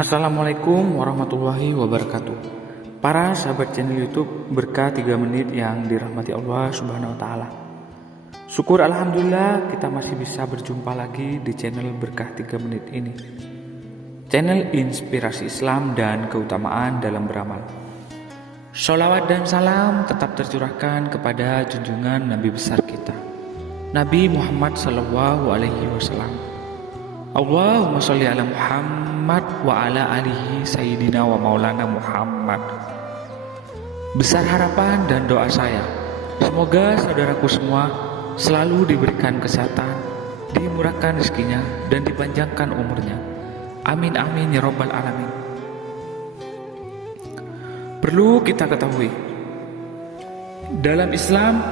Assalamualaikum warahmatullahi wabarakatuh. Para sahabat channel YouTube Berkah 3 Menit yang dirahmati Allah Subhanahu wa taala. Syukur alhamdulillah kita masih bisa berjumpa lagi di channel Berkah 3 Menit ini. Channel inspirasi Islam dan keutamaan dalam beramal. Sholawat dan salam tetap tercurahkan kepada junjungan Nabi besar kita, Nabi Muhammad SAW. Allahumma sholli ala Muhammad wa ala alihi sayyidina wa maulana Muhammad. Besar harapan dan doa saya, semoga saudaraku semua selalu diberikan kesehatan, dimurahkan rezekinya, dan dipanjangkan umurnya. Amin amin ya rabbal alamin. Perlu kita ketahui, dalam Islam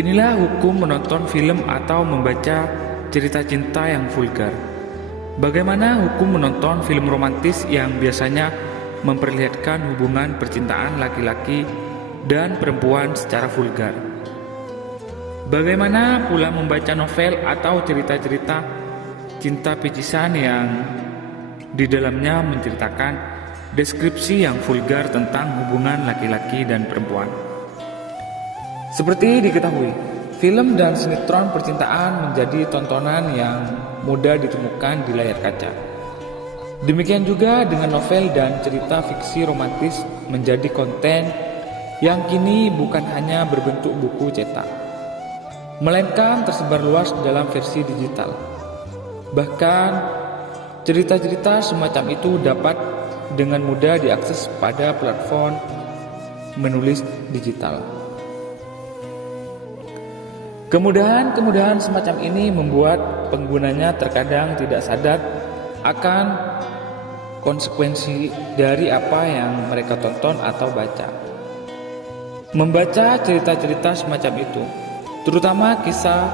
inilah hukum menonton film atau membaca cerita cinta yang vulgar. Bagaimana hukum menonton film romantis yang biasanya memperlihatkan hubungan percintaan laki-laki dan perempuan secara vulgar? Bagaimana pula membaca novel atau cerita-cerita cinta picisan yang di dalamnya menceritakan deskripsi yang vulgar tentang hubungan laki-laki dan perempuan? Seperti diketahui, film dan sinetron percintaan menjadi tontonan yang mudah ditemukan di layar kaca. Demikian juga dengan novel dan cerita fiksi romantis menjadi konten yang kini bukan hanya berbentuk buku cetak, melainkan tersebar luas dalam versi digital. Bahkan cerita-cerita semacam itu dapat dengan mudah diakses pada platform menulis digital. Kemudahan semacam ini membuat penggunanya terkadang tidak sadar akan konsekuensi dari apa yang mereka tonton atau baca. Membaca cerita-cerita semacam itu, terutama kisah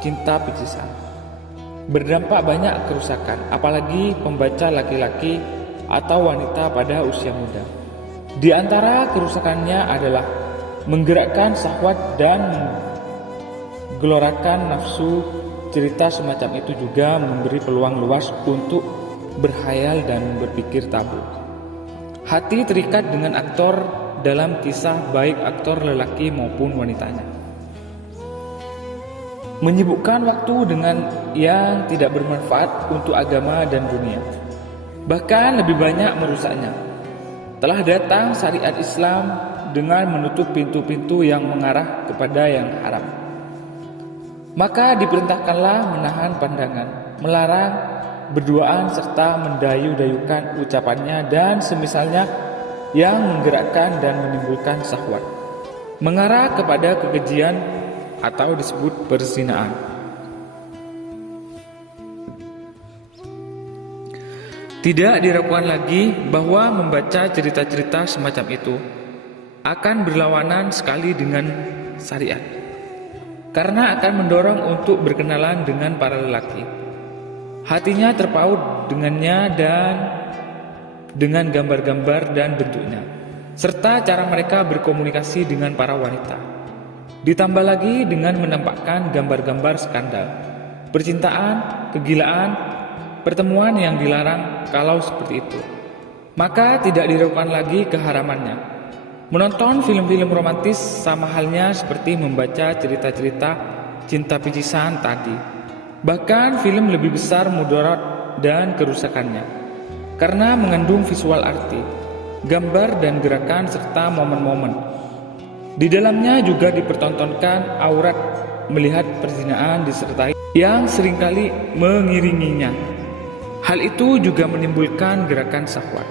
cinta picisan, berdampak banyak kerusakan, apalagi pembaca laki-laki atau wanita pada usia muda. Di antara kerusakannya adalah menggerakkan syahwat dan menggelorakan nafsu. Cerita semacam itu juga memberi peluang luas untuk berkhayal dan berpikir tabu. Hati terikat dengan aktor dalam kisah, baik aktor lelaki maupun wanitanya. Menyibukkan waktu dengan yang tidak bermanfaat untuk agama dan dunia, bahkan lebih banyak merusaknya. Telah datang syariat Islam dengan menutup pintu-pintu yang mengarah kepada yang haram. Maka diperintahkanlah menahan pandangan, melarang berduaan serta mendayu-dayukan ucapannya dan semisalnya yang menggerakkan dan menimbulkan syahwat, mengarah kepada kekejian atau disebut perzinaan. Tidak diragukan lagi bahwa membaca cerita-cerita semacam itu akan berlawanan sekali dengan syariat, karena akan mendorong untuk berkenalan dengan para lelaki. Hatinya terpaut dengannya dan dengan gambar-gambar dan bentuknya, serta cara mereka berkomunikasi dengan para wanita. Ditambah lagi dengan menampakkan gambar-gambar skandal, percintaan, kegilaan, pertemuan yang dilarang. Kalau seperti itu, maka tidak diragukan lagi keharamannya. Menonton film-film romantis sama halnya seperti membaca cerita-cerita cinta picisan tadi. Bahkan film lebih besar mudarat dan kerusakannya, karena mengandung visual arti, gambar dan gerakan serta momen-momen. Di dalamnya juga dipertontonkan aurat, melihat perzinaan disertai yang seringkali mengiringinya. Hal itu juga menimbulkan gerakan syahwat,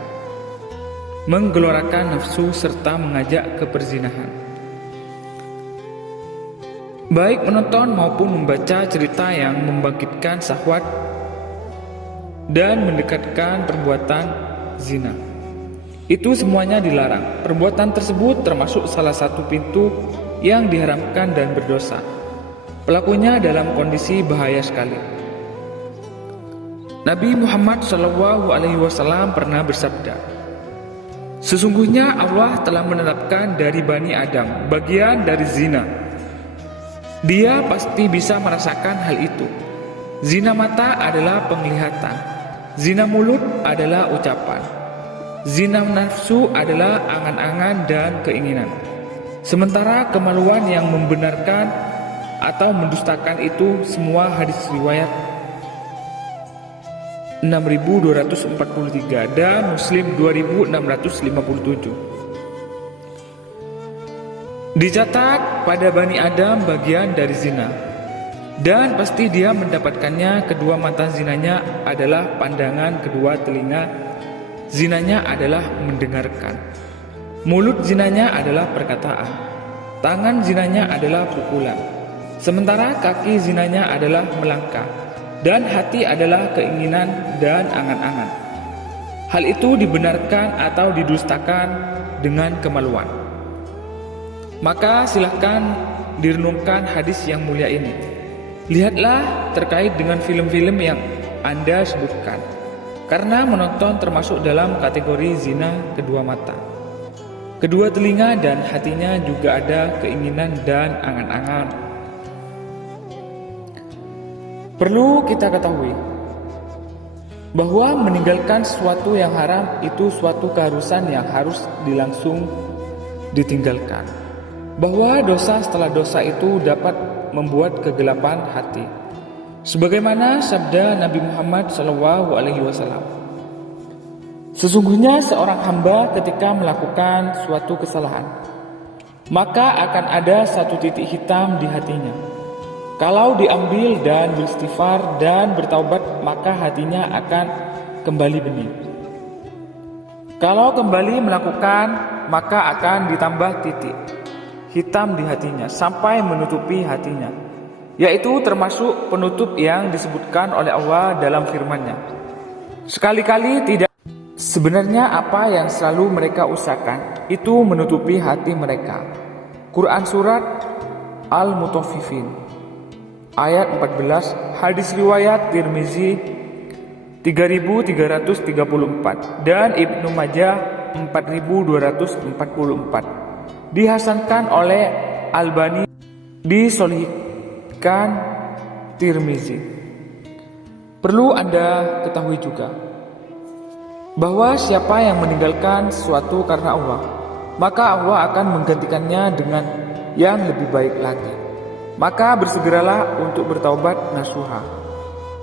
menggelorakan nafsu serta mengajak ke perzinahan. Baik menonton maupun membaca cerita yang membangkitkan syahwat dan mendekatkan perbuatan zina, itu semuanya dilarang. Perbuatan tersebut termasuk salah satu pintu yang diharamkan dan berdosa. Pelakunya dalam kondisi bahaya sekali. Nabi Muhammad SAW pernah bersabda, "Sesungguhnya Allah telah menetapkan dari Bani Adam bagian dari zina. Dia pasti bisa merasakan hal itu. Zina mata adalah penglihatan. Zina mulut adalah ucapan. Zina nafsu adalah angan-angan dan keinginan. Sementara kemaluan yang membenarkan atau mendustakan itu semua hadis riwayat 6243 dan Muslim 2657. Dicatat pada Bani Adam bagian dari zina, dan pasti dia mendapatkannya. Kedua mata zinanya adalah pandangan, kedua telinga zinanya adalah mendengarkan, mulut zinanya adalah perkataan, tangan zinanya adalah pukulan, sementara kaki zinanya adalah melangkah, dan hati adalah keinginan dan angan-angan. Hal itu dibenarkan atau didustakan dengan kemaluan. Maka silahkan direnungkan hadis yang mulia ini. Lihatlah terkait dengan film-film yang Anda sebutkan, karena menonton termasuk dalam kategori zina kedua mata. Kedua telinga dan hatinya juga ada keinginan dan angan-angan. Perlu kita ketahui bahwa meninggalkan sesuatu yang haram itu suatu keharusan yang harus langsung ditinggalkan. Bahwa dosa setelah dosa itu dapat membuat kegelapan hati. Sebagaimana sabda Nabi Muhammad SAW, sesungguhnya seorang hamba ketika melakukan suatu kesalahan, maka akan ada satu titik hitam di hatinya. Kalau diambil dan beristighfar dan bertaubat, maka hatinya akan kembali bening. Kalau kembali melakukan, maka akan ditambah titik hitam di hatinya sampai menutupi hatinya, yaitu termasuk penutup yang disebutkan oleh Allah dalam firman-Nya. Sekali-kali tidak. Sebenarnya apa yang selalu mereka usahakan itu menutupi hati mereka. Quran Surat Al-Mutaffifin ayat 14, hadis riwayat Tirmizi 3334 dan Ibnu Majah 4244. Dihasankan oleh Albani, disolihkan Tirmizi. Perlu Anda ketahui juga bahwa siapa yang meninggalkan sesuatu karena Allah, maka Allah akan menggantikannya dengan yang lebih baik lagi. Maka bersegeralah untuk bertaubat nasuha,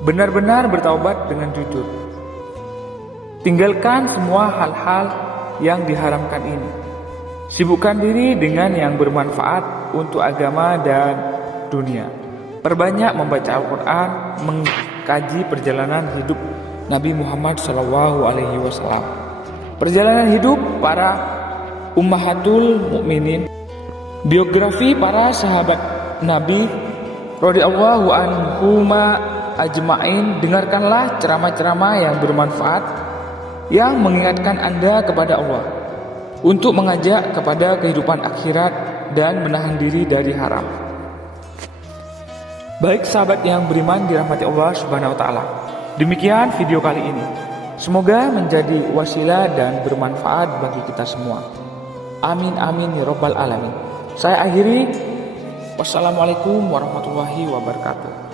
benar-benar bertaubat dengan jujur. Tinggalkan semua hal-hal yang diharamkan ini. Sibukkan diri dengan yang bermanfaat untuk agama dan dunia. Perbanyak membaca Al-Quran, mengkaji perjalanan hidup Nabi Muhammad SAW, perjalanan hidup para ummahatul mukminin, biografi para sahabat Nabi radhiyallahu anhuma ajma'in. Dengarkanlah ceramah-ceramah yang bermanfaat yang mengingatkan Anda kepada Allah, untuk mengajak kepada kehidupan akhirat dan menahan diri dari haram. Baik sahabat yang beriman dirahmati Allah Subhanahu wa taala. Demikian video kali ini. Semoga menjadi wasilah dan bermanfaat bagi kita semua. Amin amin ya rabbal alamin. Saya akhiri. Wassalamualaikum warahmatullahi wabarakatuh.